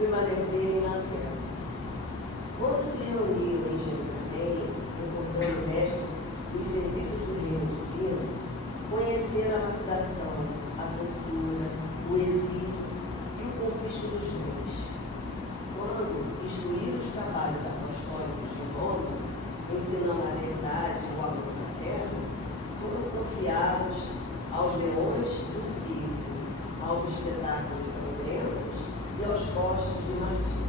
permanecerem na fé. Quando se reuniram em Jerusalém, recordando o resto dos serviços do reino divino, conheceram a lapidação, a tortura, o exílio e o confisco dos bens. Quando instruíram os trabalhos apostólicos de Roma, ensinando a verdade e o amor fraterno, foram confiados aos leões do circo, aos espetáculos sangrentos e aos postos de martírio.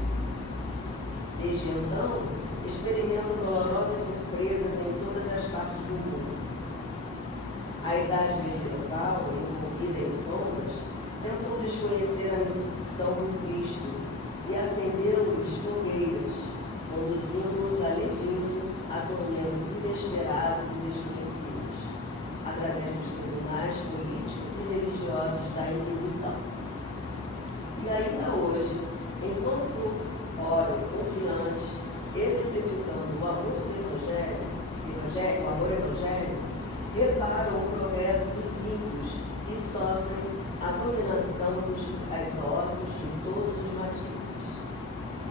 Desde então, experimentam dolorosas surpresas em todas as partes do mundo. A idade medieval, envolvida em sombras, tentou desconhecer a missão do Cristo e acendeu-lhes fogueiras, conduzindo-os, além disso, a tormentos inesperados e desconhecidos, através dos tribunais políticos e religiosos da Inquisição. E ainda hoje, enquanto oram confiantes, exemplificando o amor do Evangelho, o amor evangélico, reparam o progresso dos ímpios e sofrem a dominação dos caidosos de todos os matizes.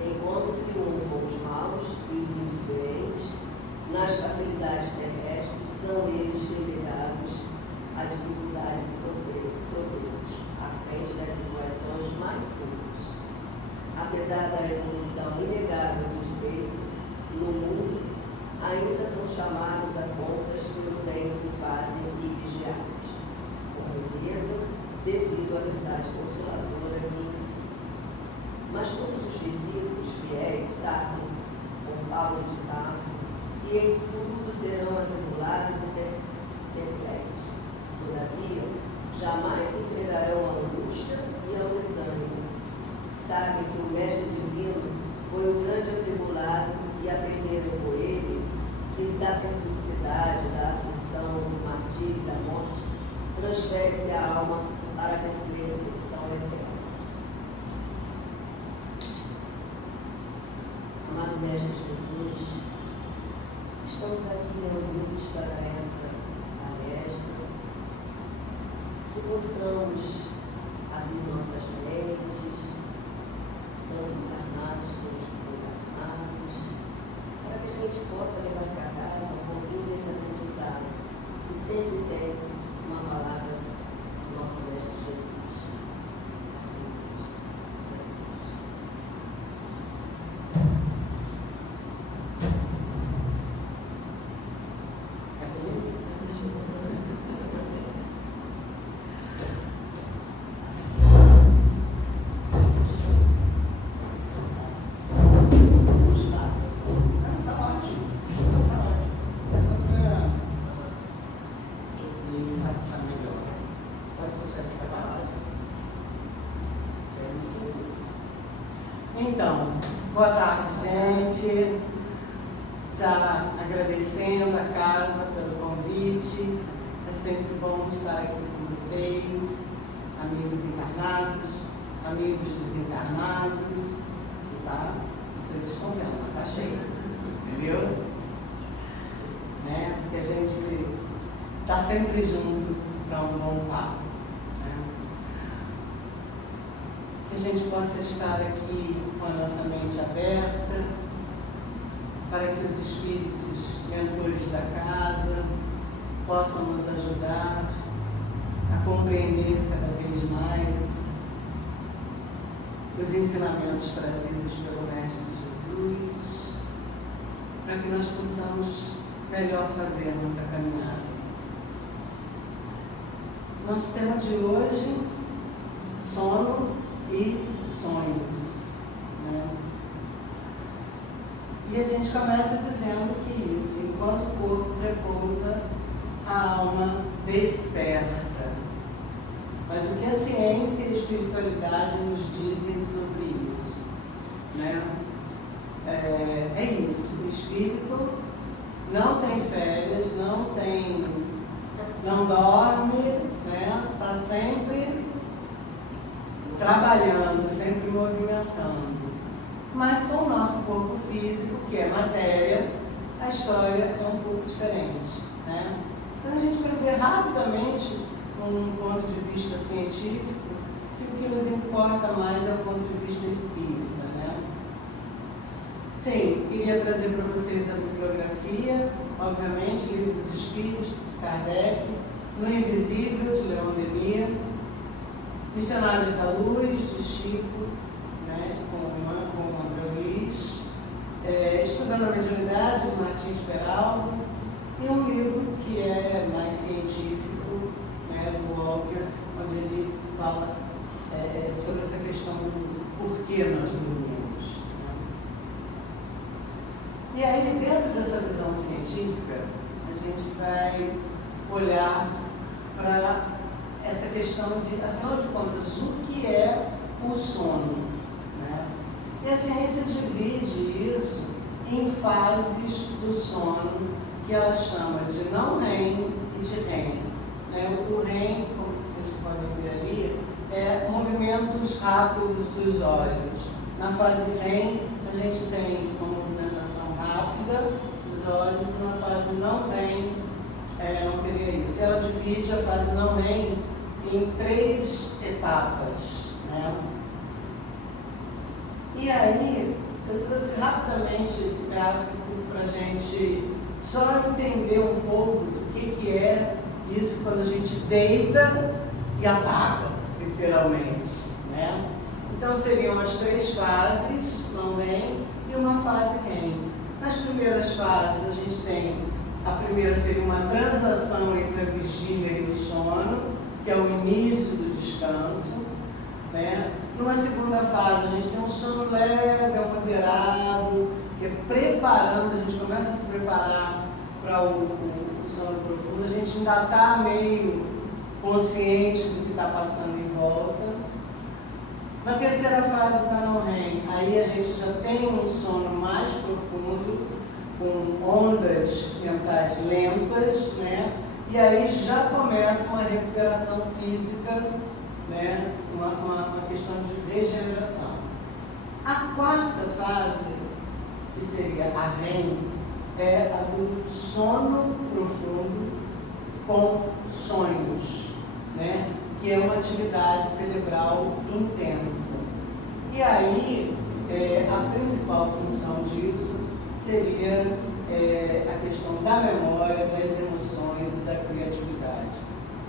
Enquanto triunfam os maus e os indiferentes, nas facilidades terrestres são eles relegados a dificuldades e tropeços, à frente das situações mais simples. Apesar da evolução inegável do direito no mundo, ainda são chamados a contas pelo bem que fazem e vigiados, com beleza, devido à verdade consoladora que ensinam. Mas todos os discípulos fiéis sabem, com Paulo de Tarso, que em tudo serão atribulados e perplexos. Todavia, jamais se entregarão à angústia e ao desânimo. Sabem que o Mestre Divino foi o grande atribulado e aprenderam com ele que da perplexidade, da aflição, do martírio e da morte, transfere-se a alma para a ressurreição eterna. Amado Mestre Jesus, estamos aqui reunidos para essa palestra, que possamos abrir nossas mentes, tanto encarnados como desencarnados, para que a gente possa levar para casa um pouquinho desse aprendizado, que sempre tem uma palavra do nosso Mestre Jesus. Assim seja. Então, boa tarde, gente. Já agradecendo a casa pelo convite. É sempre bom estar aqui com vocês, amigos encarnados, amigos desencarnados. Tá? Não sei se vocês estão vendo, mas tá cheio. Entendeu? Né? Porque a gente está sempre junto para um bom papo. Que a gente possa estar aqui com a nossa mente aberta, para que os espíritos mentores da casa possam nos ajudar a compreender cada vez mais os ensinamentos trazidos pelo Mestre Jesus, para que nós possamos melhor fazer a nossa caminhada. Nosso tema de hoje, sono e sonhos, né? E a gente começa dizendo que isso, enquanto o corpo repousa, a alma desperta. Mas o que a ciência e a espiritualidade nos dizem sobre isso, né? É isso, o espírito não tem férias, não dorme, né? Está sempre trabalhando, sempre movimentando. Mas com o nosso corpo físico, que é matéria, a história é um pouco diferente, né? Então a gente vai ver rapidamente, com um ponto de vista científico, que o que nos importa importa mais é o ponto de vista espírita, né? Sim, queria trazer para vocês a bibliografia, obviamente, Livro dos Espíritos, Kardec, No Invisível, de Leon Denis, Missionários da Luz, de Chico, né, com André Luiz, Estudando a Mediunidade, de Martins Peralvo, e um livro que é mais científico, né, do Walker, onde ele fala sobre essa questão do porquê nós dormimos. Né? E aí, dentro dessa visão científica, a gente vai olhar para essa questão de, afinal de contas, o que é o sono? Né? E a ciência divide isso em fases do sono, que ela chama de não REM e de REM. Né? O REM, como vocês podem ver ali, é movimentos rápidos dos olhos. Na fase REM, a gente tem uma movimentação rápida dos olhos, e na fase não REM, não teria isso. Ela divide a fase não REM em 3 etapas. Né? E aí, eu trouxe rapidamente esse gráfico para a gente só entender um pouco do que é isso quando a gente deita e apaga, literalmente. Né? Então, seriam as 3 fases, não REM, e uma fase REM. Nas primeiras fases, a gente tem, a primeira seria uma transação entre a vigília e o sono, que é o início do descanso. Né? Numa segunda fase, a gente tem um sono leve, moderado, que é preparando, a gente começa a se preparar para o sono profundo, a gente ainda está meio consciente do que está passando em volta. Na terceira fase da não REM, aí a gente já tem um sono mais profundo, com ondas mentais lentas, né? E aí já começa uma recuperação física, né? Uma questão de regeneração. A quarta fase, que seria a REM, é a do sono profundo com sonhos, né? Que é uma atividade cerebral intensa. E aí, a principal função disso seria a questão da memória, das emoções e da criatividade.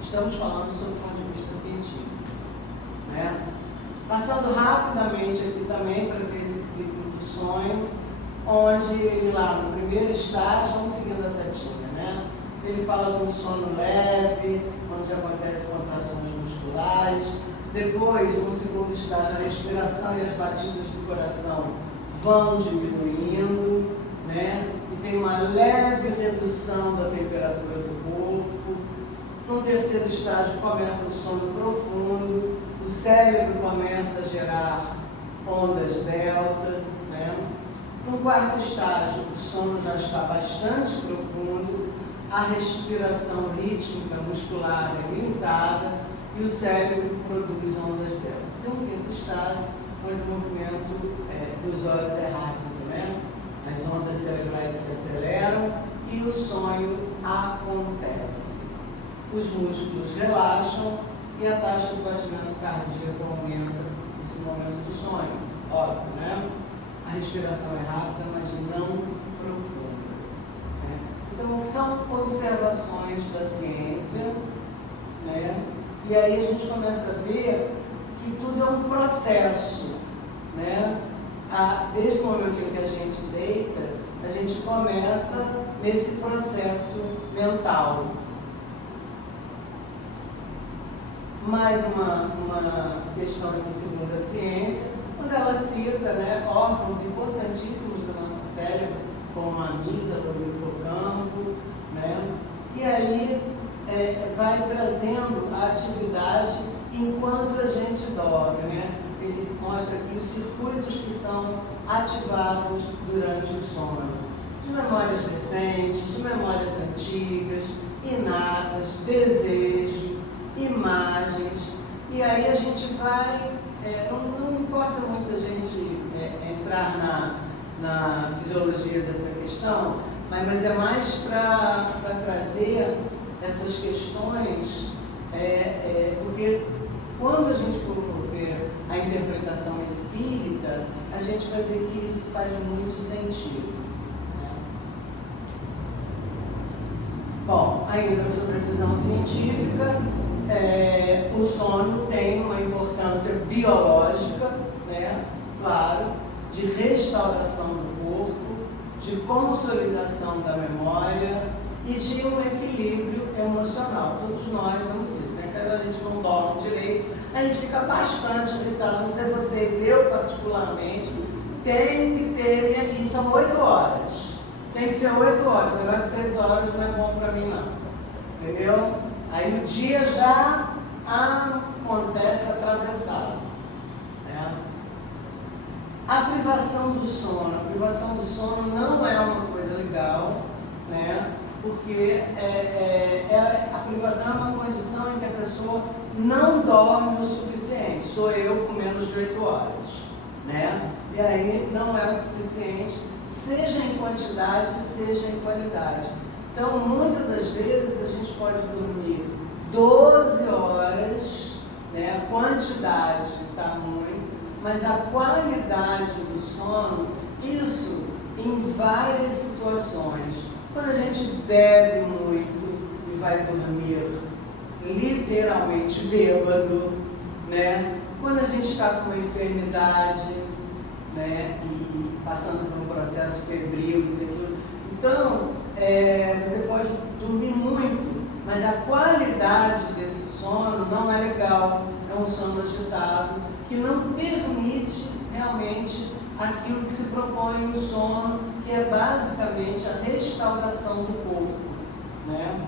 Estamos falando sob o ponto de vista científico. Né? Passando rapidamente aqui também para ver esse ciclo do sonho, onde ele lá no primeiro estágio, vamos seguindo a setinha, né? Ele fala de um sono leve, onde acontecem contrações musculares. Depois, no segundo estágio, a respiração e as batidas do coração vão diminuindo, né? E tem uma leve redução da temperatura do corpo. No terceiro estágio, começa o sono profundo, o cérebro começa a gerar ondas delta, né? No quarto estágio, o sono já está bastante profundo, a respiração rítmica muscular é limitada e o cérebro produz ondas delta. E um quinto estágio, onde o movimento dos olhos é rápido, né? As ondas cerebrais se aceleram e o sonho acontece. Os músculos relaxam e a taxa de batimento cardíaco aumenta nesse momento do sonho. Óbvio, né? A respiração é rápida, mas não profunda. Né? Então, são observações da ciência, né? E aí a gente começa a ver que tudo é um processo. Né? Desde o momento em que a gente deita, a gente começa nesse processo mental. Mais uma questão aqui segundo a ciência, quando ela cita, né, órgãos importantíssimos do nosso cérebro, como a amígdala, o hipocampo, né? E aí vai trazendo a atividade enquanto a gente dorme, né? Ele mostra aqui os circuitos que são ativados durante o sono, de memórias recentes, de memórias antigas, inatas, desejo, imagens, e aí a gente vai, não importa muito a gente entrar na fisiologia dessa questão, mas é mais para trazer essas questões, porque quando a gente for ver a interpretação espírita, a gente vai ver que isso faz muito sentido. Bom, ainda sobre a visão científica, o sono tem uma importância biológica, né, claro, de restauração do corpo, de consolidação da memória e de um equilíbrio emocional. Todos nós vemos isso, né? Quando a gente não dorme direito, a gente fica bastante irritado, não sei vocês, eu particularmente, tenho que ter, e são 8 horas. Tem que ser 8 horas, agora de 6 horas não é bom para mim não, entendeu? Aí o dia já acontece atravessado, né? A privação do sono não é uma coisa legal, né? Porque a privação é uma condição em que a pessoa não dorme o suficiente, sou eu com menos de 8 horas, né? E aí não é o suficiente, seja em quantidade, seja em qualidade. Então, muitas das vezes, a gente pode dormir 12 horas, né? A quantidade está muito, mas a qualidade do sono, isso em várias situações. Quando a gente bebe muito e vai dormir literalmente bêbado, né? Quando a gente está com uma enfermidade, né? E passando por um processo febril, isso e aquilo. Então, você pode dormir muito, mas a qualidade desse sono não é legal. É um sono agitado, que não permite realmente aquilo que se propõe no sono, que é basicamente a restauração do corpo, né?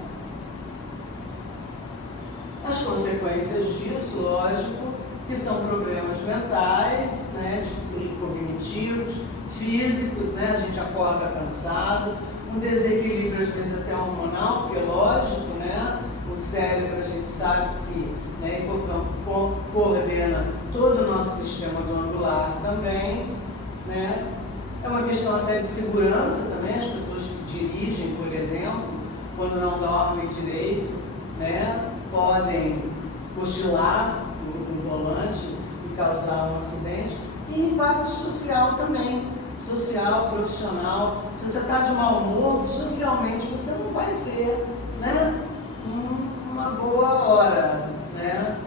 As consequências disso, lógico, que são problemas mentais, né, cognitivos, físicos, né, a gente acorda cansado, um desequilíbrio às vezes até hormonal, porque lógico, né, o cérebro a gente sabe que, né, coordena todo o nosso sistema glandular também, né, é uma questão até de segurança também, as pessoas que dirigem, por exemplo, quando não dormem direito, né, podem cochilar no volante e causar um acidente, e impacto social também, social, profissional. Se você está de mau humor, socialmente você não vai ser, né, uma boa hora, né,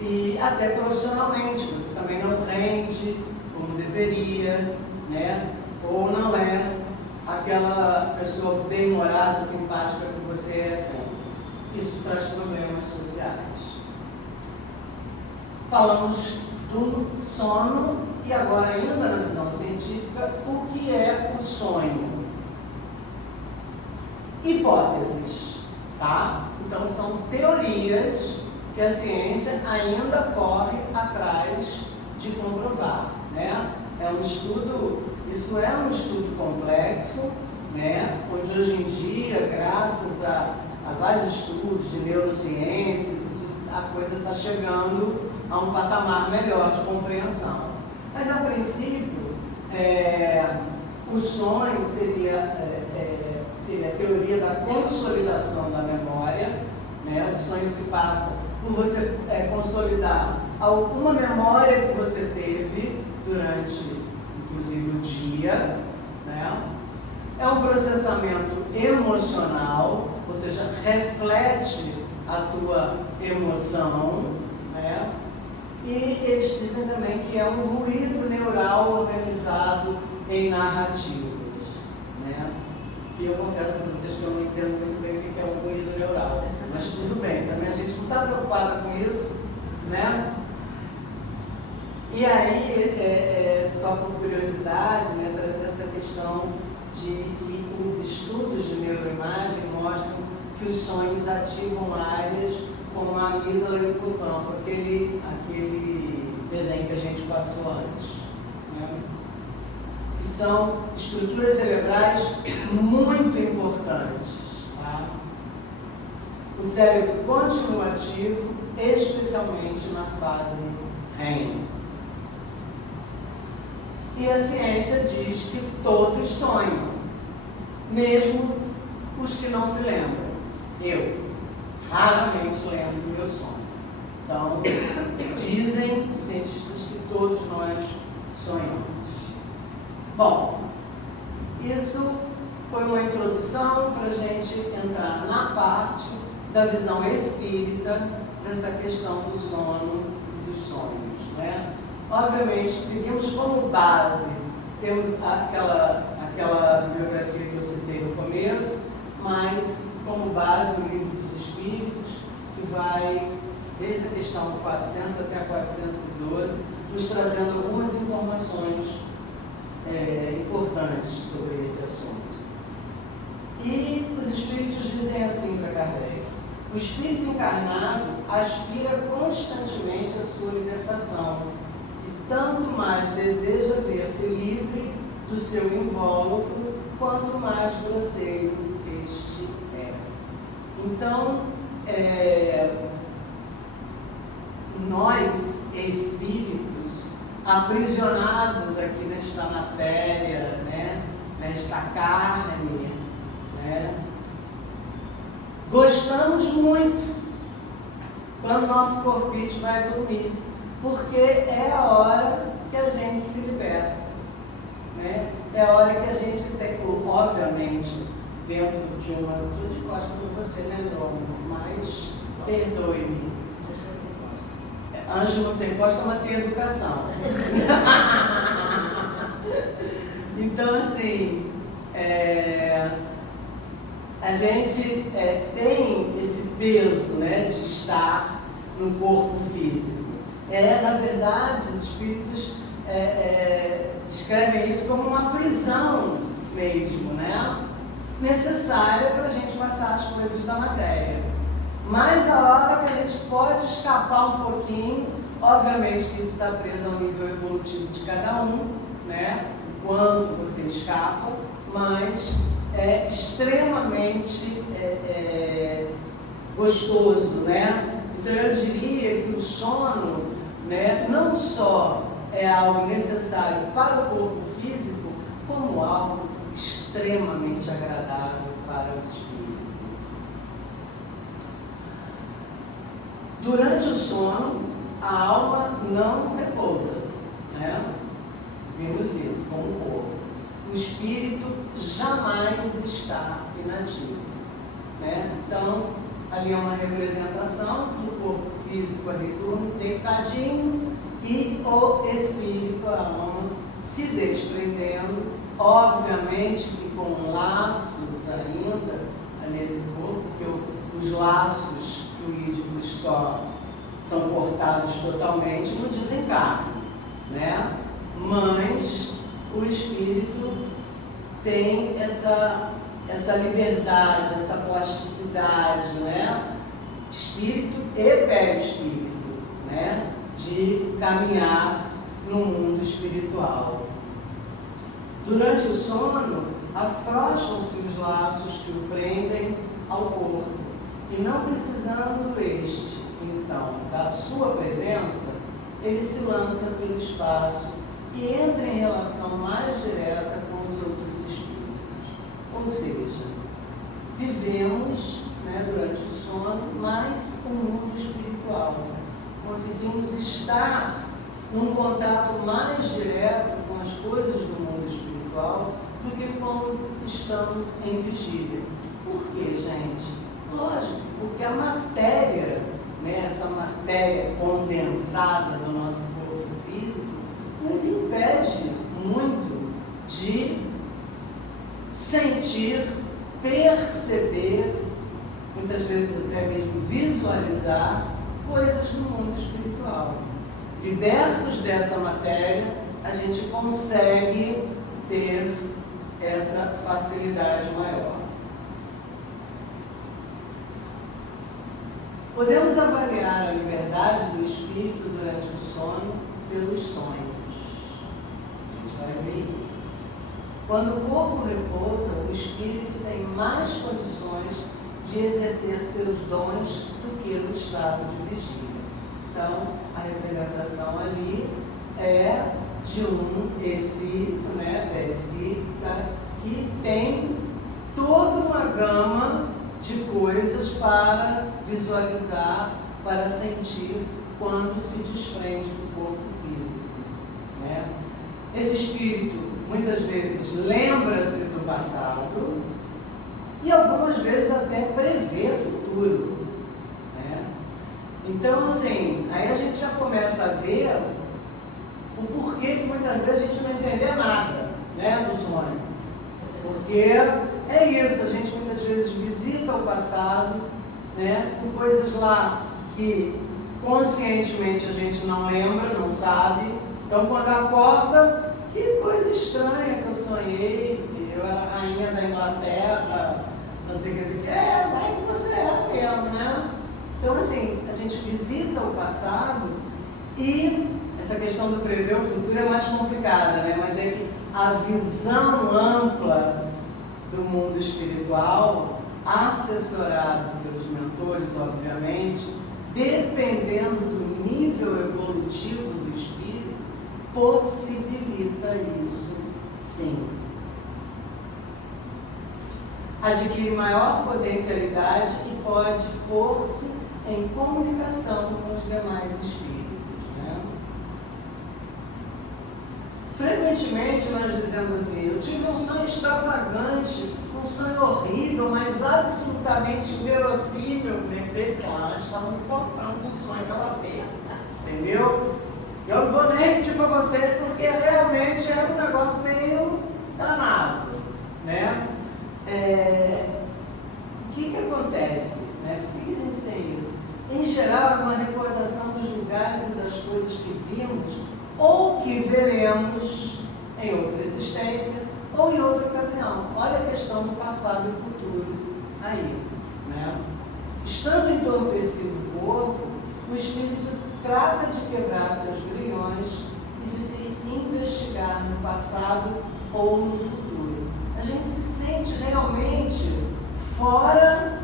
e até profissionalmente, você também não rende como deveria, né, ou não é aquela pessoa bem-humorada, simpática que você é sempre. Isso traz problemas sociais. Falamos do sono e agora ainda na visão científica, o que é o sonho? Hipóteses, tá? Então são teorias que a ciência ainda corre atrás de comprovar, né? É um estudo, isso é um estudo complexo, né? Onde hoje em dia, graças a vários estudos de neurociências, a coisa está chegando a um patamar melhor de compreensão. Mas, a princípio, o sonho seria a teoria da consolidação da memória, né? O sonho se passa por você consolidar alguma memória que você teve durante, inclusive, o dia, né? É um processamento emocional, ou seja, reflete a tua emoção, né? E eles dizem também que é um ruído neural organizado em narrativas, né? Que eu confesso para vocês que eu não entendo muito bem o que é um ruído neural, mas tudo bem, também a gente não está preocupado com isso, né? E aí, só por curiosidade, né, trazer essa questão de que os estudos de neuroimagem mostram que os sonhos ativam áreas como a amígdala e o hipocampo, aquele desenho que a gente passou antes, né? Que são estruturas cerebrais muito importantes, tá? O cérebro continua ativo, especialmente na fase REM. E a ciência diz que todos sonham, mesmo os que não se lembram. Eu raramente lembro do meu sonho. Então, dizem os cientistas que todos nós sonhamos. Bom, isso foi uma introdução para a gente entrar na parte da visão espírita dessa questão do sono e dos sonhos, né? Obviamente, seguimos como base, temos aquela bibliografia que eu citei no começo, mas como base o Livro dos Espíritos, que vai desde a questão 400 até a 412, nos trazendo algumas informações importantes sobre esse assunto. E os Espíritos dizem assim para Kardec: o Espírito encarnado aspira constantemente à sua libertação e tanto mais deseja ver-se livre do seu invólucro, quanto mais grosseiro este é. Então, nós, espíritos, aprisionados aqui nesta matéria, né, nesta carne, né, gostamos muito quando nosso corpite vai dormir, porque é a hora que a gente se liberta, né? É a hora que a gente tem, obviamente, dentro de uma... Estou de costas por você, né, Dom? Mas perdoe-me. Anjo não tem costa, mas tem educação. Então, assim, a gente tem esse peso, né, de estar no corpo físico. Na verdade, os espíritos descrevem isso como uma prisão mesmo, né? Necessária para a gente passar as coisas da matéria. Mas a hora que a gente pode escapar um pouquinho, obviamente que isso está preso ao nível evolutivo de cada um, né? O quanto você escapa, mas é extremamente gostoso, né? Então eu diria que o sono, né, não só é algo necessário para o corpo físico, como algo extremamente agradável para o espírito. Durante o sono, a alma não repousa, né? Vimos isso com o corpo. O espírito jamais está inativo, né? Então, ali é uma representação do corpo físico ali deitadinho e o espírito, a alma, se desprendendo, obviamente que com laços ainda nesse corpo, porque os laços fluídicos só são cortados totalmente no desencarne, né? Mas o espírito tem essa liberdade, essa plasticidade, né? Espírito e perispírito, né? De caminhar no mundo espiritual. Durante o sono, afrouxam-se os laços que o prendem ao corpo, e não precisando este, então, da sua presença, ele se lança pelo espaço e entra em relação mais direta com os outros espíritos. Ou seja, vivemos, né, durante o sono, mais o mundo espiritual. Conseguimos estar num contato mais direto com as coisas do mundo espiritual do que quando estamos em vigília. Por quê, gente? Lógico, porque a matéria, né, essa matéria condensada do nosso corpo físico, nos impede muito de sentir, perceber, muitas vezes até mesmo visualizar coisas do mundo espiritual. Libertos dessa matéria, a gente consegue ter essa facilidade maior. Podemos avaliar a liberdade do espírito durante o sono pelos sonhos. A gente vai ver isso. Quando o corpo repousa, o espírito tem mais condições de exercer seus dons do que no estado de vigília. Então, a representação ali é de um espírito, né, perispírita, que tem toda uma gama de coisas para visualizar, para sentir quando se desprende do corpo físico. Esse espírito, muitas vezes, lembra-se do passado e algumas vezes até prevê futuro, né? Então, assim, aí a gente já começa a ver o porquê que muitas vezes a gente não entender nada, né, do sonho. Porque é isso, a gente muitas vezes visita o passado, né, com coisas lá que conscientemente a gente não lembra, não sabe. Então, quando acorda, que coisa estranha que eu sonhei, eu era rainha da Inglaterra, não sei o que, vai que você era mesmo, né? Então, assim, a gente visita o passado e essa questão do prever o futuro é mais complicada, né? Mas é que a visão ampla do mundo espiritual, assessorado pelos mentores, obviamente, dependendo do nível evolutivo do espírito, possibilita isso, sim. Adquire maior potencialidade e pode pôr-se em comunicação com os demais espíritos, né? Frequentemente nós dizemos assim, eu tive um sonho extravagante, um sonho horrível, mas absolutamente inverossímil, né? Ela estava me contando o sonho que ela teve, entendeu? Eu não vou nem repetir para vocês, porque realmente era um negócio meio danado, né? O que acontece, né? Por que a gente tem isso? Em geral, é uma recordação dos lugares e das coisas que vimos ou que veremos em outra existência ou em outra ocasião. Olha a questão do passado e futuro aí, né? Estando entorpecido o corpo, o espírito trata de quebrar seus grilhões e de se investigar no passado ou no futuro. A gente se sente realmente fora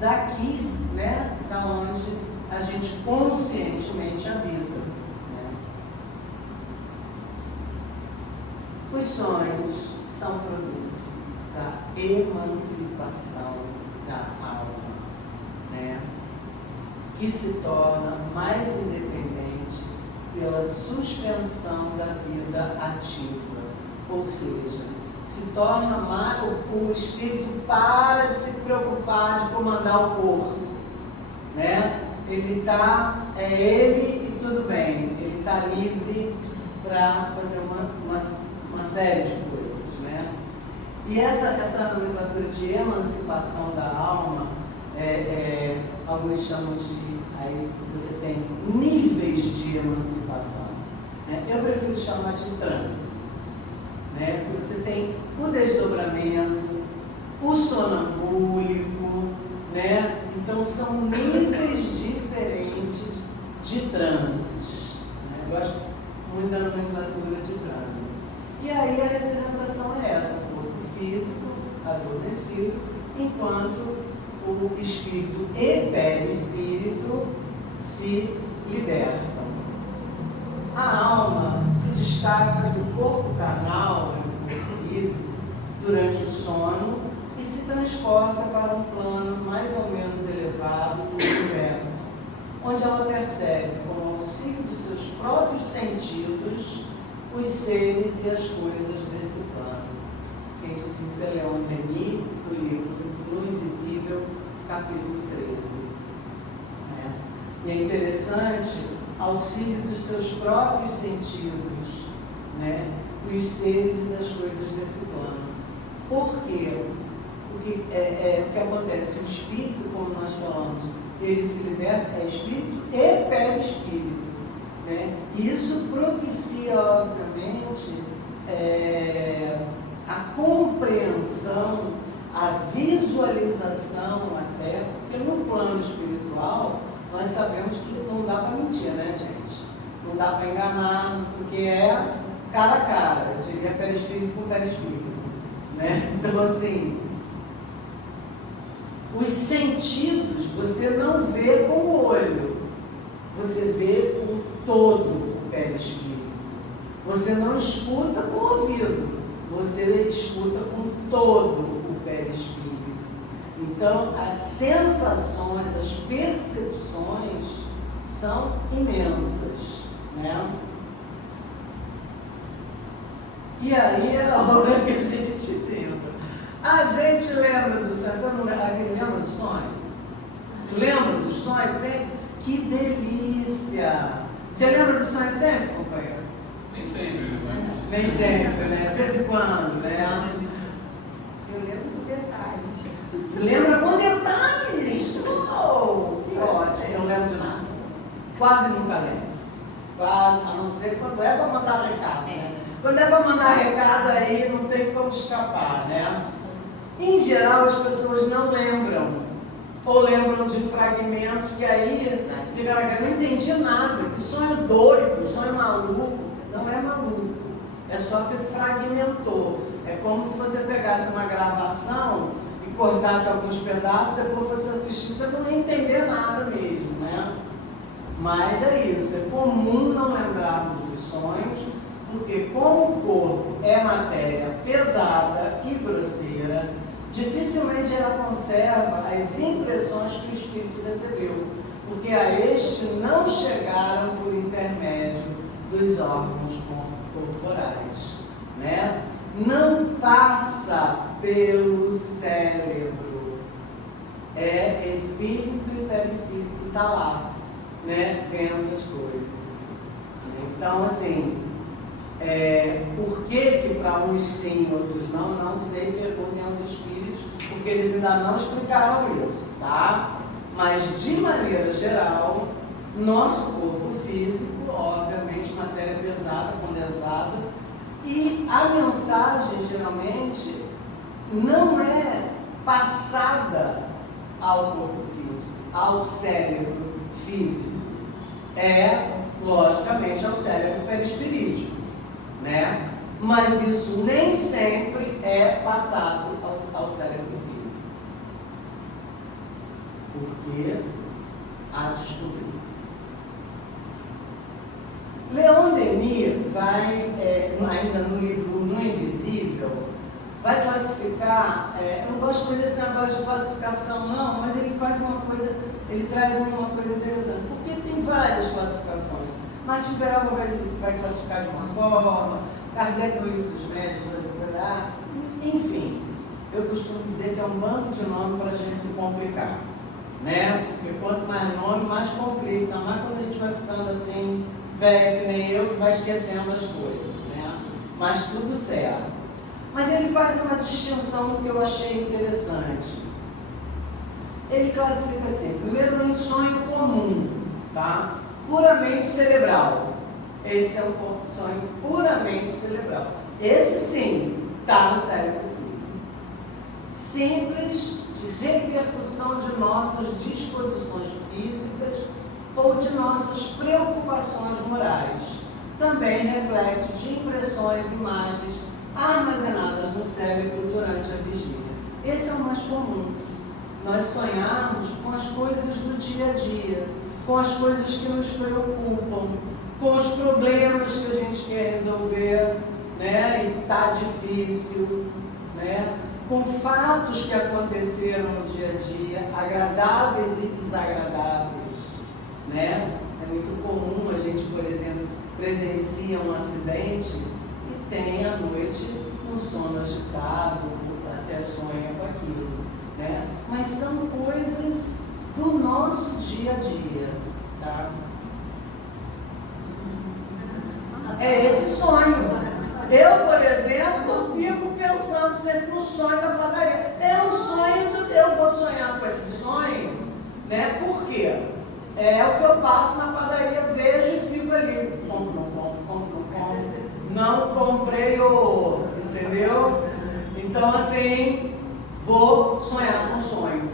daqui, né, da onde a gente conscientemente habita, né? Os sonhos são produto da emancipação da alma, né, que se torna mais independente pela suspensão da vida ativa, ou seja, se torna mais, o espírito para de se preocupar de comandar o corpo, né? Ele está, é ele e tudo bem, ele está livre para fazer uma série de coisas, né? E essa nomenclatura de emancipação da alma, alguns chamam de, aí você tem níveis de emancipação, né? Eu prefiro chamar de transe, né? Porque você tem o desdobramento, o sonambúlico, né? Então são níveis diferentes de transes, né? Eu gosto muito da nomenclatura de transe. E aí a representação é essa, o corpo físico adormecido, enquanto o espírito e perispírito se libertam. A alma se destaca do corpo carnal, do corpo físico, durante o sono e se transporta para um plano mais ou menos elevado do universo, onde ela percebe, com o auxílio de seus próprios sentidos, os seres e as coisas desse plano. Quem disse isso é Leon Denis, no livro No Invisível, capítulo 13. E é interessante, auxílio dos seus próprios sentidos, né, os seres e das coisas desse plano. Por quê? Porque o que acontece? O espírito, como nós falamos, ele se liberta, é espírito e perispírito, né? E isso propicia, obviamente, a compreensão, a visualização até, porque no plano espiritual nós sabemos que não dá para mentir, né, gente? Não dá para enganar, porque é cara a cara, eu diria perispírito com perispírito, né? Então, assim, os sentidos você não vê com o olho, você vê com todo o perispírito. Você não escuta com o ouvido, você escuta com todo o perispírito. Então, as sensações, as percepções são imensas, né? E aí é a hora que a gente lembra. A gente lembra do sonho. Todo mundo lembra do sonho? Tu lembra dos sonhos? Hein? Que delícia! Você lembra do sonho sempre, companheiro? Nem sempre, né? Nem sempre, né? De vez em quando, né? Eu lembro com detalhes. Tu lembra com detalhes? Oh, que ótimo! Eu não lembro de nada. Quase nunca lembro. Quase, a não ser quando é para mandar recado, né? Quando é para mandar recado aí não tem como escapar, né? Em geral as pessoas não lembram. Ou lembram de fragmentos que aí fica naquela, não entendi nada, que sonho doido, sonho maluco. Não é maluco, é só que fragmentou. É como se você pegasse uma gravação e cortasse alguns pedaços, depois fosse assistir, você não ia entender nada mesmo, né? Mas é isso, é comum não lembrarmos dos sonhos, porque como o corpo é matéria pesada e grosseira, dificilmente ela conserva as impressões que o espírito recebeu, porque a este não chegaram por intermédio dos órgãos corporais, né? Não passa pelo cérebro, é espírito e perispírito que está lá, né? Vendo as coisas. Então, assim, por que para uns sim e outros não sei, perguntem aos espíritos, porque eles ainda não explicaram isso, tá? Mas, de maneira geral, nosso corpo físico, obviamente, matéria pesada, condensada, e a mensagem, geralmente, não é passada ao corpo físico, ao cérebro físico. É, logicamente, ao cérebro perispirítico, né? Mas isso nem sempre é passado ao cérebro físico. Porque a descobrir. Leon Denis vai, ainda no livro No Invisível, vai classificar, eu não gosto muito desse negócio de classificação não, mas ele faz uma coisa, ele traz uma coisa interessante, porque tem várias classificações. Martin Peralva vai classificar de uma forma, Kardec no livro dos médicos vai dar, enfim, eu costumo dizer que é um bando de nome para a gente se complicar, né? Porque quanto mais nome, mais complica, ainda mais quando a gente vai ficando assim, velho que nem eu, que vai esquecendo as coisas, né? Mas tudo certo. Mas ele faz uma distinção que eu achei interessante. Ele classifica assim, primeiro em sonho comum, tá? Puramente cerebral. Esse é um sonho puramente cerebral. Esse sim, está no cérebro físico. Simples de repercussão de nossas disposições físicas ou de nossas preocupações morais. Também reflexo de impressões, imagens armazenadas no cérebro durante a vigília. Esse é o mais comum. Nós sonharmos com as coisas do dia a dia, com as coisas que nos preocupam, com os problemas que a gente quer resolver, né? E está difícil, né? Com fatos que aconteceram no dia a dia, agradáveis e desagradáveis, né? É muito comum a gente, por exemplo, presencia um acidente e tem à noite um sono agitado, até sonha com aquilo, né? Mas são coisas do nosso dia a dia, tá? É esse sonho. Eu, por exemplo, fico pensando sempre no sonho da padaria. É um sonho que eu vou sonhar com esse sonho, né? Por quê? É o que eu passo na padaria, vejo e fico ali. Compro, não compro, compro, não compro. Não comprei o... Entendeu? Então, assim, vou sonhar com um sonho.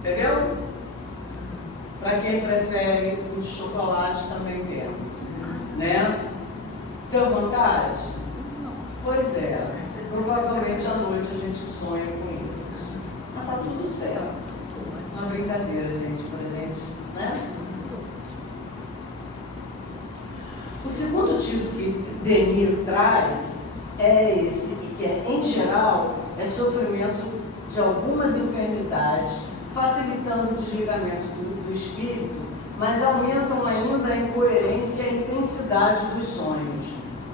Entendeu? Para quem prefere um chocolate, também temos. Né? Deu vontade? Pois é. Provavelmente à noite a gente sonha com isso. Mas tá tudo certo. Uma brincadeira, gente, pra gente, né? O segundo tipo que Denis traz é esse, que é, em geral, é sofrimento de algumas enfermidades, facilitando o desligamento do espírito, mas aumentam ainda a incoerência e a intensidade dos sonhos,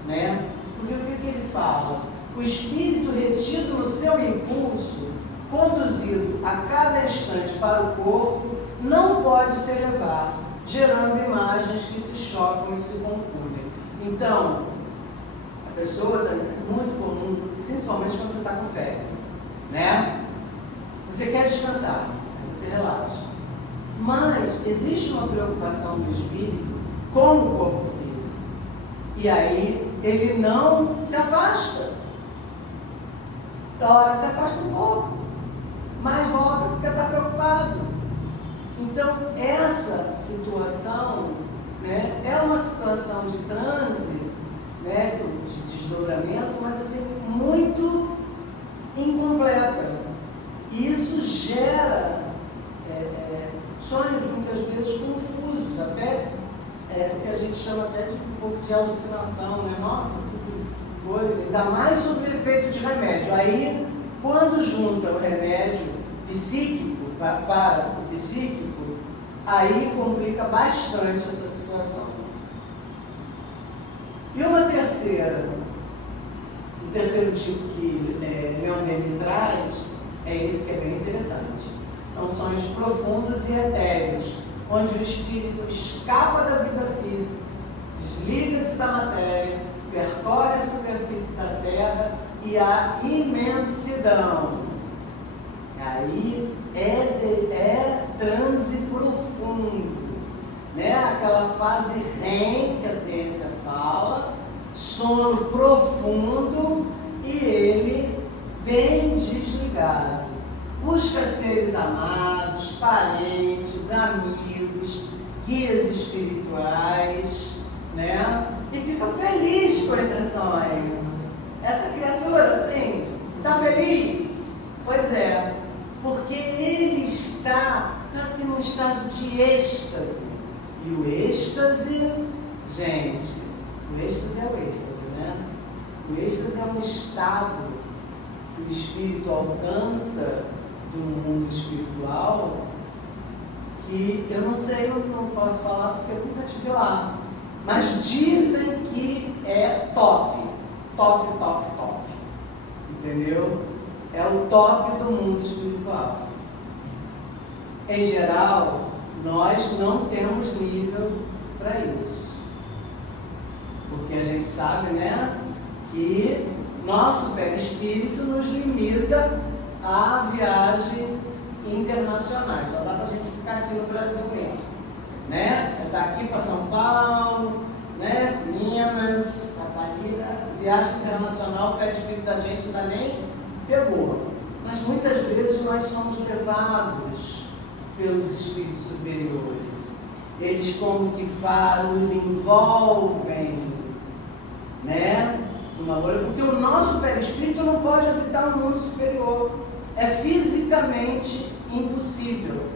né? Porque o que ele fala: o espírito retido no seu impulso, conduzido a cada instante para o corpo, não pode se elevar, gerando imagens que se chocam e se confundem. Então, a pessoa, é muito comum, principalmente quando você está com febre, né? Você quer descansar, você relaxa. Mas existe uma preocupação do espírito com o corpo físico. E aí ele não se afasta. Da hora se afasta um pouco, mas volta porque está preocupado. Então essa situação, né, é uma situação de transe, né, de desdobramento, mas assim, muito incompleta. E isso gera sonhos muitas vezes confusos, até o que a gente chama até de um pouco de alucinação, né? Nossa, que coisa, ainda mais sob o efeito de remédio. Aí, quando junta o remédio psíquico para o psíquico, aí complica bastante essa situação. E uma terceira, o terceiro tipo que Leon Denis traz, é esse que é bem interessante. São sonhos profundos e etéreos, onde o espírito escapa da vida física, desliga-se da matéria, percorre a superfície da terra e a imensidão. Aí é transe profundo, né? Aquela fase REM que a ciência fala, sono profundo e ele bem desligado. Busca seres amados, parentes, amigos, guias espirituais, né? E fica feliz com esse sonho. Essa criatura, assim, está feliz? Pois é, porque ele está quase que num estado de êxtase. E o êxtase, gente, o êxtase é o êxtase, né? O êxtase é um estado que o espírito alcança do mundo espiritual, que eu não sei, eu não posso falar porque eu nunca estive lá, mas dizem que é top, entendeu? É o top do mundo espiritual. Em geral, nós não temos nível para isso, porque a gente sabe, né, que nosso perispírito nos limita a viagens internacionais. Só dá para a gente ficar aqui no Brasil mesmo, né? É daqui para São Paulo, né? Minas, Catarina, viagem internacional, o perispírito da gente ainda nem pegou. Mas muitas vezes nós somos levados pelos espíritos superiores. Eles como que nos envolvem, né? Porque o nosso perispírito não pode habitar no mundo superior. É fisicamente impossível.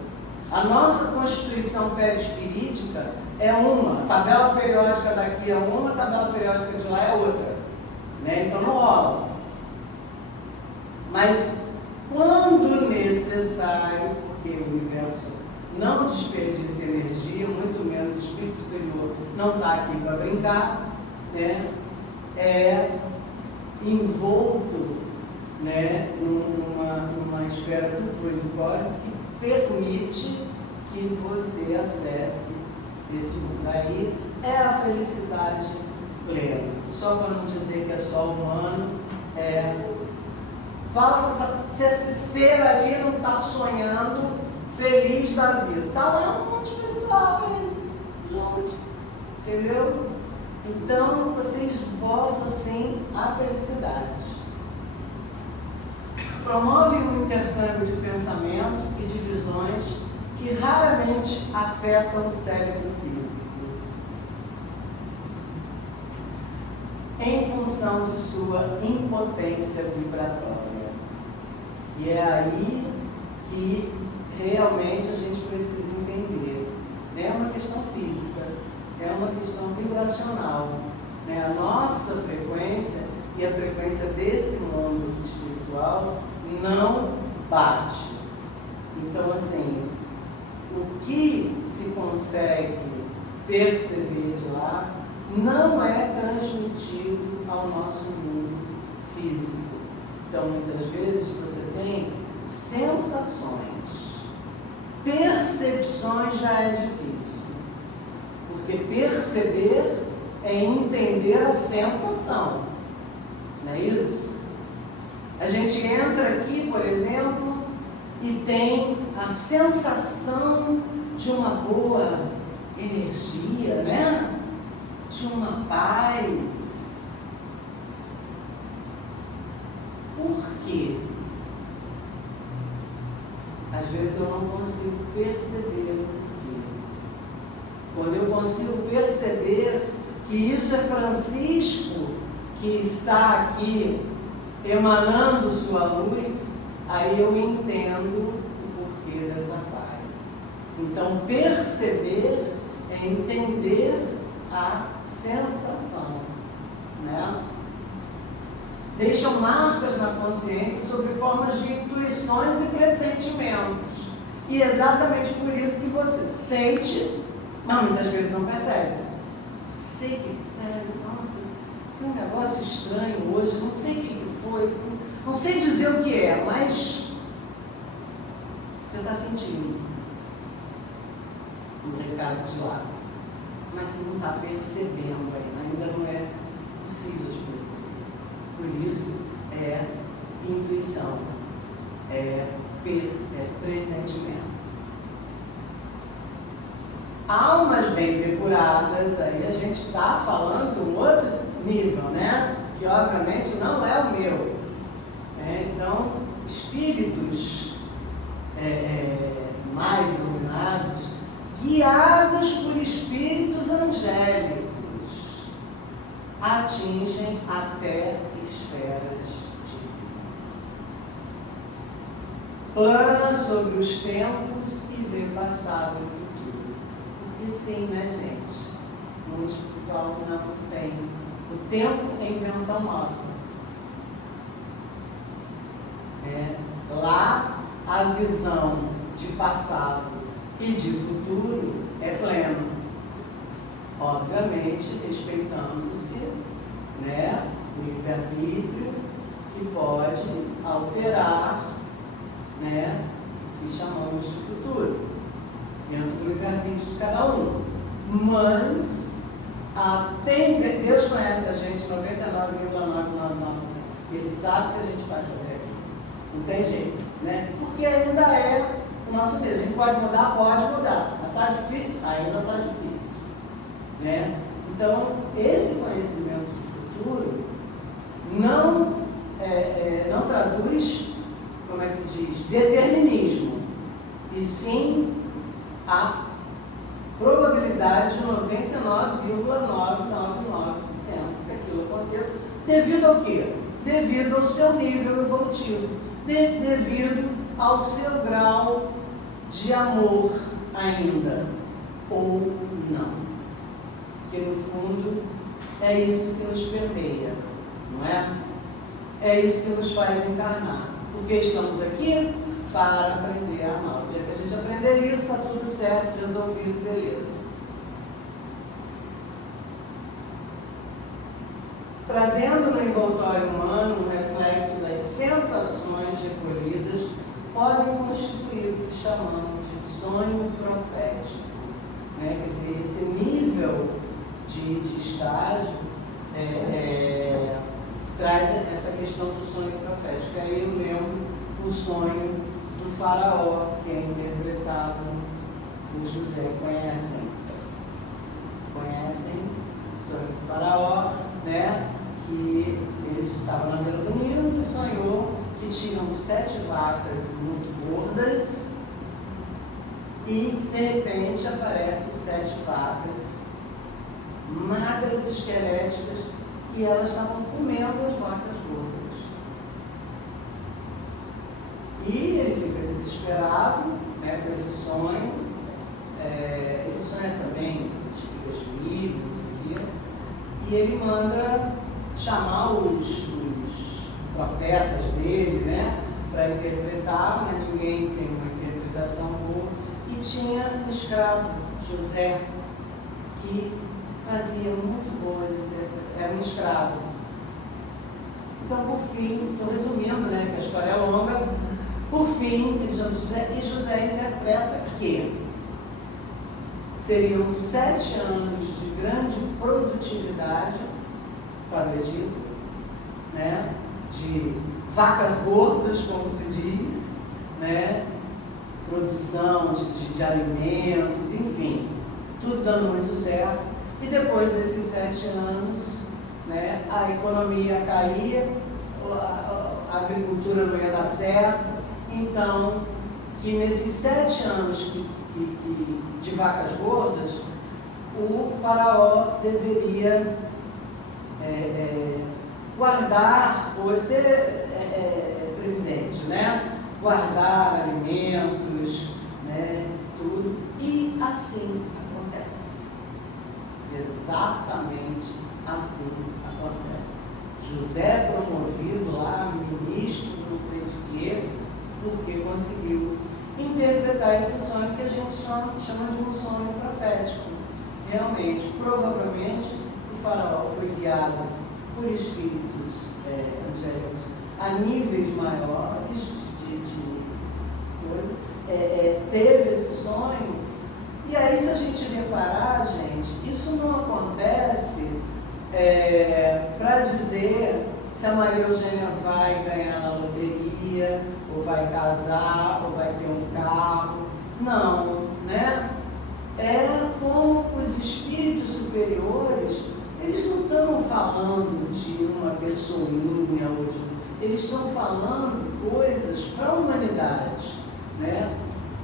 A nossa constituição perispirítica é uma, a tabela periódica daqui é uma, a tabela periódica de lá é outra, né? Então não rola. Mas quando necessário, porque o universo não desperdiça energia, muito menos o espírito superior não está aqui para brincar, né? É envolto, né, numa esfera do fluido cósmico que permite que você acesse esse mundo. Aí é a felicidade plena. Só para não dizer que é só humano, fala se esse ser ali não está sonhando feliz da vida. Está lá no mundo espiritual, junto, entendeu? Então, você esboça, sim, a felicidade. Promove um intercâmbio de pensamento e de visões que raramente afetam o cérebro físico, em função de sua impotência vibratória. E é aí que realmente a gente precisa entender. Não é uma questão física, é uma questão vibracional, né? A nossa frequência e a frequência desse mundo espiritual não bate. Então, assim, o que se consegue perceber de lá não é transmitido ao nosso mundo físico. Então, muitas vezes você tem sensações. Percepções já é difícil, porque perceber é entender a sensação, não é isso? A gente entra aqui, por exemplo, e tem a sensação de uma boa energia, né? De uma paz. Por quê? Às vezes eu não consigo perceber o porquê. Quando eu consigo perceber que isso é Francisco que está aqui emanando sua luz, aí eu entendo o porquê dessa paz. Então, perceber é entender a sensação, né? Deixam marcas na consciência sobre formas de intuições e pressentimentos. E é exatamente por isso que você sente, mas muitas vezes não percebe. Sei que nossa, tem um negócio estranho hoje, não sei o que foi, não sei dizer o que é, mas você está sentindo um recado de lá. Mas você não está percebendo ainda não é possível de perceber. Por isso é intuição, é pressentimento. Almas bem depuradas, aí a gente está falando de um outro nível, né? Que obviamente não é o meu. Então, espíritos mais iluminados, guiados por espíritos angélicos, atingem até esferas divinas. Plana sobre os tempos e vê passado e futuro. Porque sim, né, gente? No mundo espiritual não tem. O tempo é invenção nossa. Lá, a visão de passado e de futuro é plena. Obviamente, respeitando-se, né, o livre-arbítrio que pode alterar, né, o que chamamos de futuro, dentro do livre-arbítrio de cada um. Mas Deus conhece a gente 99,999%. Ele sabe o que a gente vai fazer aqui. Não tem jeito, né? Porque ainda é o nosso Deus. A gente pode mudar? Pode mudar. Mas está difícil? Ainda está difícil. Né? Então, esse conhecimento de futuro não traduz, como é que se diz, determinismo, e sim a probabilidade de 99,999% que aquilo aconteça, devido ao quê? Devido ao seu nível evolutivo, devido ao seu grau de amor ainda, ou não. Que no fundo é isso que nos permeia, não é? É isso que nos faz encarnar. Porque estamos aqui para aprender a amar. O dia que a gente aprender isso, está tudo certo, resolvido, beleza. Trazendo no envoltório humano um reflexo das sensações recolhidas, podem constituir o que chamamos de sonho profético. Né? Quer dizer, esse nível de estágio traz essa questão do sonho profético. Aí eu lembro o sonho do faraó, que é interpretado por José. Conhecem o sonho do faraó, né? Que ele estava na beira do Nilo e sonhou que tinham 7 vacas muito gordas e de repente aparecem 7 vacas magras, esqueléticas, e elas estavam comendo as vacas gordas. E ele fica desesperado, né, com esse sonho. Ele sonha também espigas de milho, não sei o quê, e ele manda chamar os profetas dele, né, para interpretar, mas ninguém tem uma interpretação boa. E tinha um escravo, José, que fazia muito boas interpretações, era um escravo. Então, por fim, estou resumindo, né, que a história é longa, por fim, José interpreta que seriam 7 anos de grande produtividade para o Egito, né, de vacas gordas, como se diz, né, produção de alimentos, enfim, tudo dando muito certo. E depois desses 7 anos, né, a economia caía, a agricultura não ia dar certo. Então, que nesses 7 anos de vacas gordas, o faraó deveria guardar, ou ser previdente, né? Guardar alimentos, né? Tudo. E assim acontece. Exatamente assim acontece. José é promovido lá, ministro, não sei de quê, porque conseguiu interpretar esse sonho que a gente chama de um sonho profético. Realmente, provavelmente, o faraó foi guiado por espíritos angélicos a níveis maiores teve esse sonho. E aí, se a gente reparar, gente, isso não acontece para dizer se a Maria Eugênia vai ganhar na loteria, ou vai casar, ou vai ter um carro. Não, né? É como os espíritos superiores, eles não estão falando de uma pessoinha, eles estão falando coisas para a humanidade, né?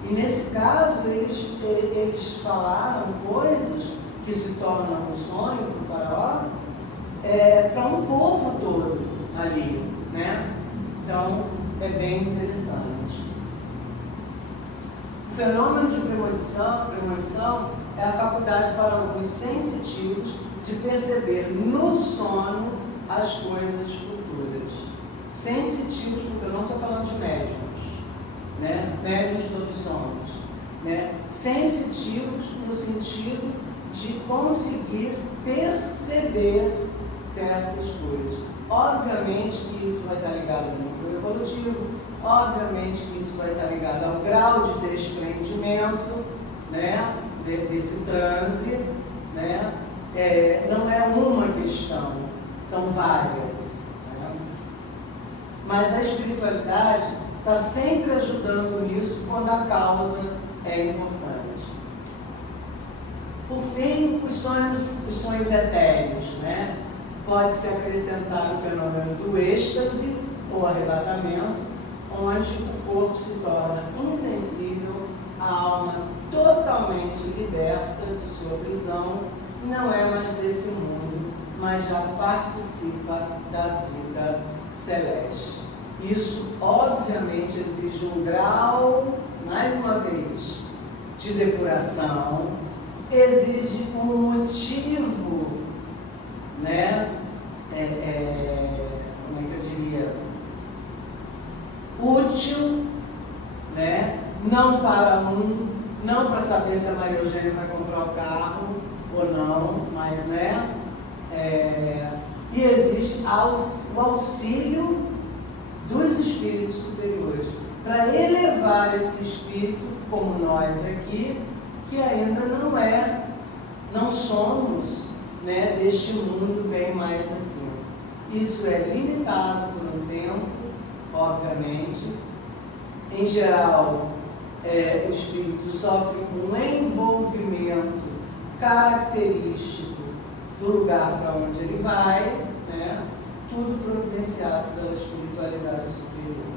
E nesse caso, eles falaram coisas que se tornam um sonho para o faraó, para um povo todo ali, né? Então, é bem interessante. O fenômeno de premonição é a faculdade para alguns sensitivos de perceber no sono as coisas futuras. Sensitivos, porque eu não estou falando de médiums, né? Médiums todos somos, né? Sensitivos no sentido de conseguir perceber certas coisas. Obviamente que isso vai estar ligado ao núcleo evolutivo, obviamente que isso vai estar ligado ao grau de desprendimento, né, desse transe, né? Não é uma questão, são várias. Né? Mas a espiritualidade está sempre ajudando nisso quando a causa é importante. Por fim, os sonhos etéreos, né? Pode-se acrescentar o fenômeno do êxtase ou arrebatamento, onde o corpo se torna insensível, a alma totalmente liberta de sua prisão, não é mais desse mundo, mas já participa da vida celeste. Isso, obviamente, exige um grau, mais uma vez, de depuração, exige um motivo, né? Como é que eu diria? Útil, né? Não para saber se a Maria Eugênia vai comprar o carro ou não, mas, né? E existe o auxílio dos espíritos superiores para elevar esse espírito, como nós aqui, que ainda não somos, né, deste mundo bem mais assim. Isso é limitado por um tempo, obviamente. Em geral, o espírito sofre um envolvimento característico do lugar para onde ele vai, né? Tudo providenciado pela espiritualidade superior.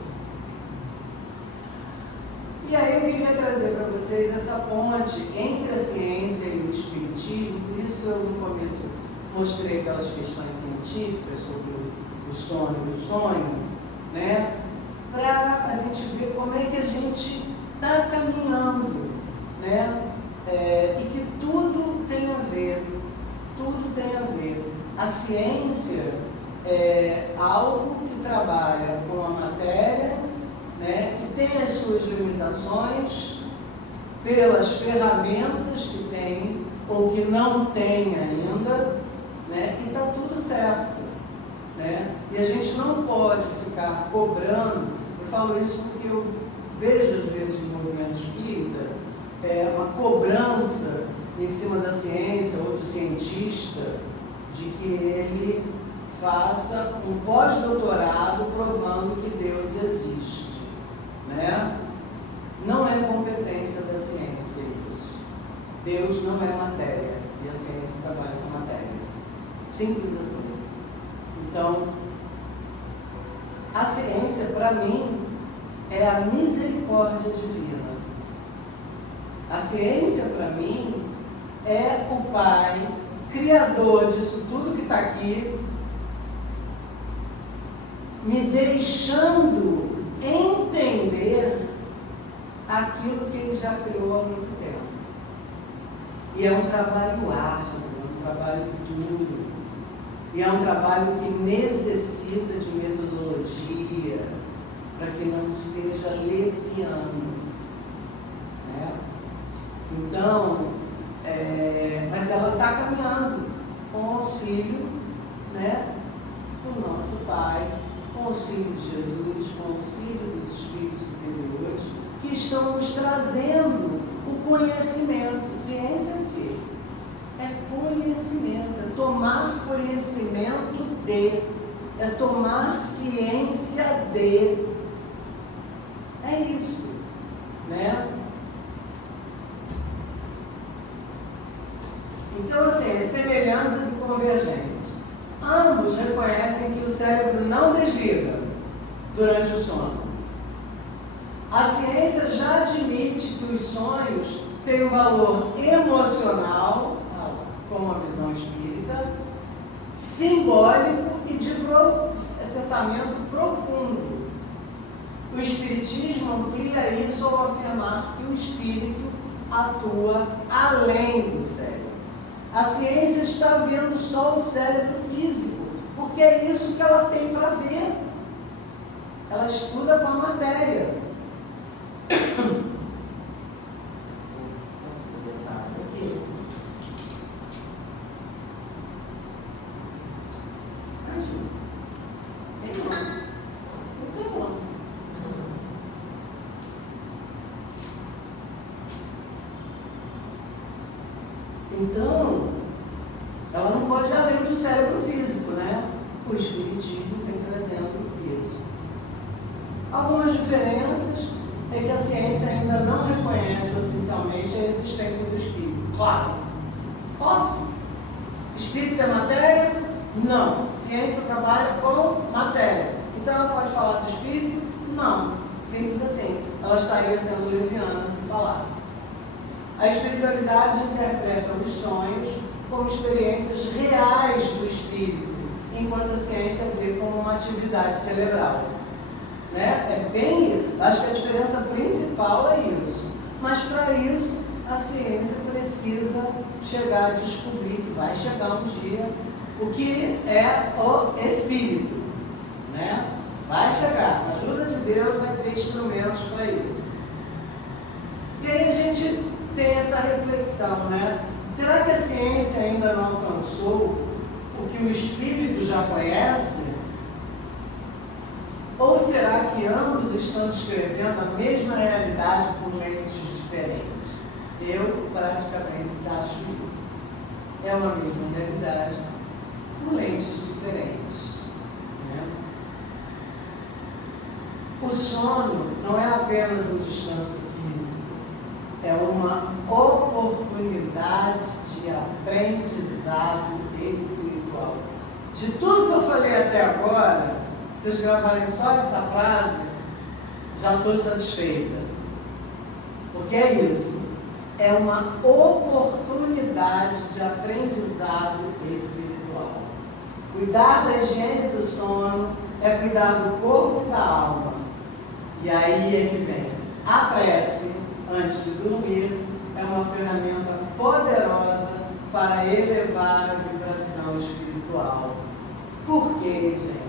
E aí eu queria trazer para vocês essa ponte entre a ciência e o espiritismo, por isso eu no começo mostrei aquelas questões científicas sobre o sonho, né? Para a gente ver como é que a gente está caminhando, né? E que tudo tem a ver. A ciência é algo que trabalha com a matéria, né? Que tem as suas limitações pelas ferramentas que tem, ou que não tem ainda, né? E está tudo certo, né? E a gente não pode ficar cobrando. Eu falo isso porque eu vejo às vezes no movimento espírita uma cobrança em cima da ciência ou do cientista de que ele faça um pós-doutorado provando que Deus existe, né? Não é competência da ciência isso. Deus não é matéria e a ciência trabalha com matéria. Simples assim. Então, a ciência, para mim, é a misericórdia divina. A ciência, para mim, é o Pai, Criador disso tudo que está aqui, me deixando entender aquilo que Ele já criou há muito tempo. E é um trabalho árduo, é um trabalho duro, e é um trabalho que necessita de metodologia para que não seja leviano, né? Então, mas ela está caminhando com o auxílio, né, do nosso Pai, com o auxílio de Jesus, com o auxílio dos Espíritos superiores, que estão nos trazendo o conhecimento. Ciência é o quê? É conhecimento, é tomar conhecimento de, é tomar ciência de. É isso, né? Então, assim, semelhanças e convergências. Ambos reconhecem que o cérebro não desliga durante o sono. A ciência já admite que os sonhos têm um valor emocional, como a visão espírita, simbólico e de processamento profundo. O espiritismo amplia isso ao afirmar que o espírito atua além do cérebro. A ciência está vendo só o cérebro físico, porque é isso que ela tem para ver. Ela estuda com a matéria. Então, ela não pode ir além do cérebro físico, né? O espiritismo vem trazendo isso. Algumas diferenças é que a ciência ainda não reconhece oficialmente a existência do espírito. Claro, óbvio. Espírito é matéria? Não. Ciência trabalha com matéria. Então ela pode falar do espírito? Não. Simples assim. Ela estaria sendo leviana se falasse. A espiritualidade interpreta os sonhos como experiências reais do espírito, enquanto a ciência vê como uma atividade cerebral. Né? Acho que a diferença principal é isso. Mas para isso, a ciência precisa chegar a descobrir, que vai chegar um dia, o que é o espírito. Né? Vai chegar. A ajuda de Deus vai ter instrumentos para isso. E aí a gente tem essa reflexão, né? Será que a ciência ainda não alcançou o que o espírito já conhece? Ou será que ambos estão descrevendo a mesma realidade por lentes diferentes? Eu praticamente acho isso. É uma mesma realidade por lentes diferentes. Né? O sono não é apenas um descanso físico, é uma oportunidade de aprendizado espiritual. De tudo que eu falei até agora, se vocês gravarem só essa frase, já estou satisfeita. Porque é isso. É uma oportunidade de aprendizado espiritual. Cuidar da higiene do sono é cuidar do corpo e da alma. E aí é que vem. A prece, antes de dormir, é uma ferramenta poderosa para elevar a vibração espiritual. Por quê, gente?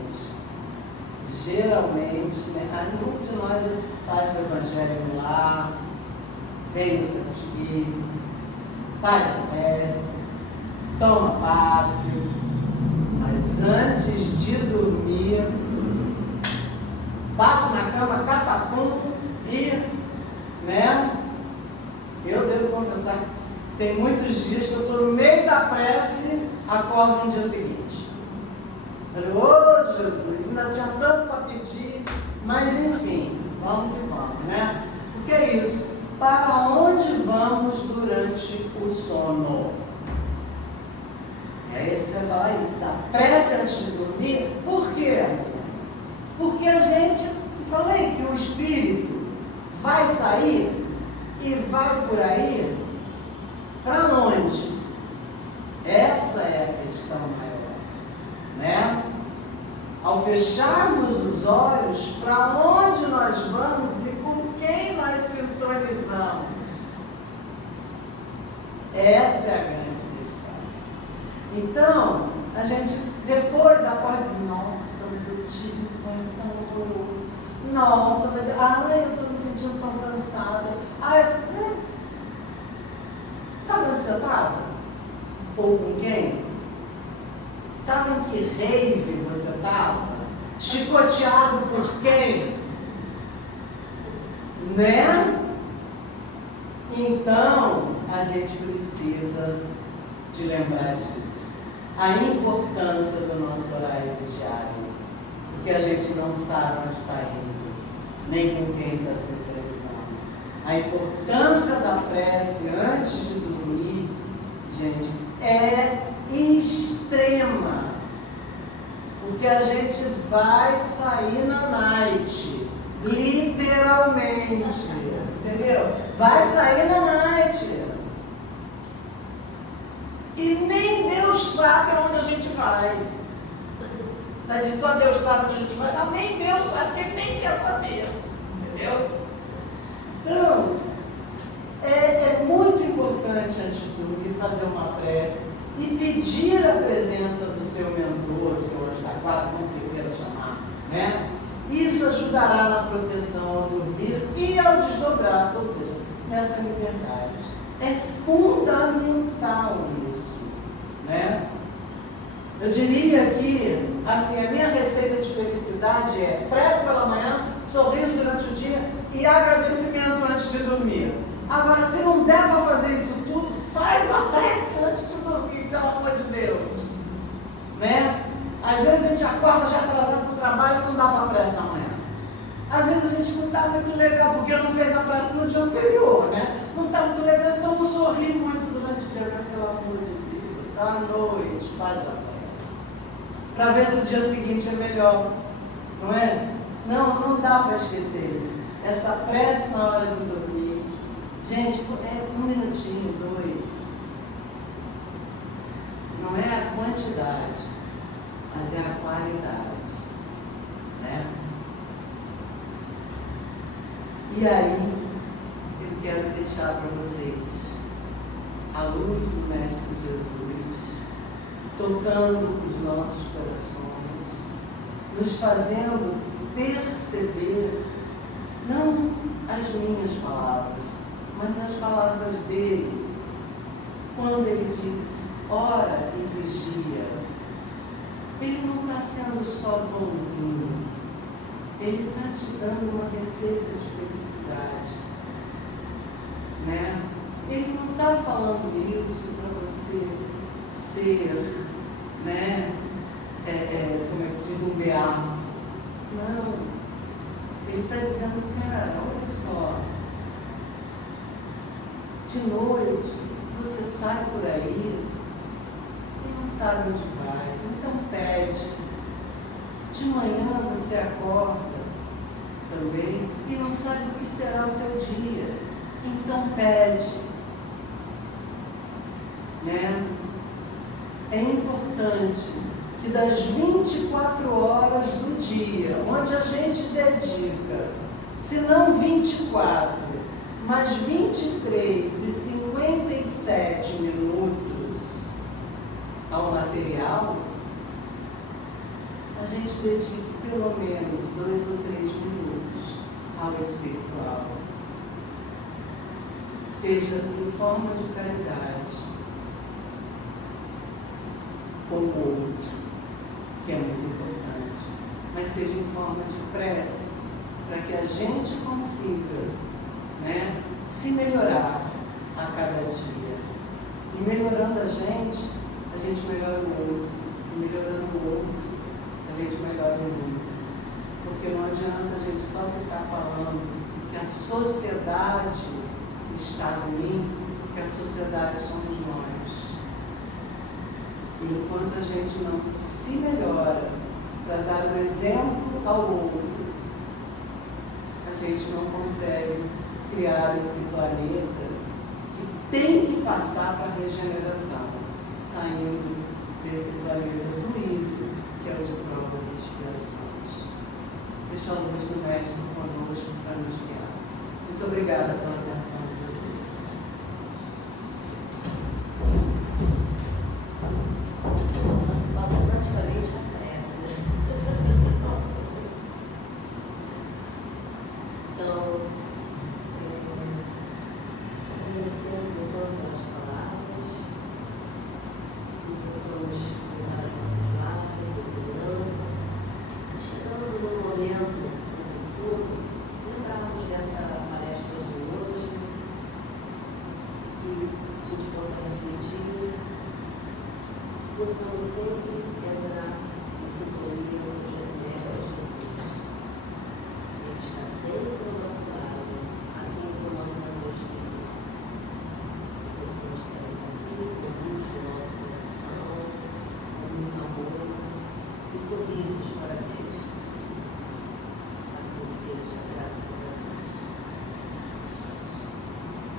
Geralmente, né, muitos de nós faz o evangelho no lar, vem no centro espírita, faz a prece, toma passe, mas antes de dormir, bate na cama, catapum e, né? Eu devo confessar que tem muitos dias que eu estou no meio da prece, acordo no dia seguinte. Falei, ô Jesus, ainda tinha tanto para pedir, mas enfim, vamos que vamos, né? Porque é isso, para onde vamos durante o sono? É isso que vai falar isso, da prece antes de dormir. Por quê? Porque a gente, falei que o espírito vai sair e vai por aí, para onde? Essa é a questão maior, né? Ao fecharmos os olhos, para onde nós vamos e com quem nós sintonizamos? Essa é a grande questão. Então, a gente depois acorda e diz, nossa, mas eu tive um sonho tão horroroso. Nossa, mas eu estou me sentindo tão cansada. Sabe onde você estava? Ou com quem? Sabe em que rave você estava? Chicoteado por quem? Né? Então, a gente precisa de lembrar disso. A importância do nosso horário diário. Porque a gente não sabe onde está indo, nem com quem está se entrevistando. A importância da prece antes de dormir, gente, é extrema. Porque a gente vai sair na night, literalmente, entendeu? Vai sair na night. E nem Deus sabe aonde a gente vai. Só Deus sabe onde a gente vai. Não, nem Deus sabe, porque Ele nem quer saber. Entendeu? Então, é muito importante antes de dormir fazer uma prece e pedir a presença do seu mentor, do seu anjo da guarda, como você queira chamar, né? Isso ajudará na proteção ao dormir e ao desdobrar-se, ou seja, nessa liberdade. É fundamental isso, né? Eu diria que, assim, a minha receita de felicidade é prece pela manhã, sorriso durante o dia e agradecimento antes de dormir. Agora, se não der para fazer isso tudo, faz a prece antes de dormir, pelo amor de Deus. Né? Às vezes a gente acorda já atrasado do trabalho e não dá para a prece da manhã. Às vezes a gente não está muito legal porque não fez a prece no dia anterior, né? Não está muito legal, então não sorri muito durante o dia, mas pelo amor de Deus, à noite, faz a prece. Para ver se o dia seguinte é melhor, não é? Não dá para esquecer isso. Essa prece na hora de dormir, gente, é 1 minutinho, 2. Não é a quantidade, mas é a qualidade, né? E aí, eu quero deixar para vocês a luz do Mestre Jesus tocando os nossos corações, nos fazendo perceber não as minhas palavras, mas as palavras dele, quando ele diz, ora e vigia. Ele não está sendo só bonzinho, ele está te dando uma receita de felicidade, né? Ele não está falando isso para você ser, né? Como é que se diz, um beato. Não. Ele está dizendo, cara, olha só, de noite você sai por aí e não sabe onde vai, então pede. De manhã você acorda também e não sabe o que será o teu dia, então pede. Né? É importante que das 24 horas do dia, onde a gente dedica, se não 24, mas 23 e 57 minutos ao material, a gente dedique pelo menos 2 ou 3 minutos ao espiritual. seja em forma de caridade com o outro, que é muito importante, mas seja em forma de prece, para que a gente consiga, né, se melhorar a cada dia. E melhorando a gente melhora o outro. E melhorando o outro, a gente melhora o mundo. Porque não adianta a gente só ficar falando que a sociedade está ruim, que a sociedade somos nós. E enquanto a gente não se melhora para dar o exemplo ao outro, a gente não consegue criar esse planeta que tem que passar para a regeneração, saindo desse planeta doído, que é o de provas e expiações. Deixa a luz do Mestre conosco para nos guiar. Muito obrigada pela atenção de vocês. Falta praticamente a prece, né? Então, agradecemos então pelas palavras e possamos cuidar das nossas lágrimas, da segurança. Chegando no momento oportuno, lembrarmos dessa palestra de hoje, que a gente possa refletir, possamos sempre entrar em sintonia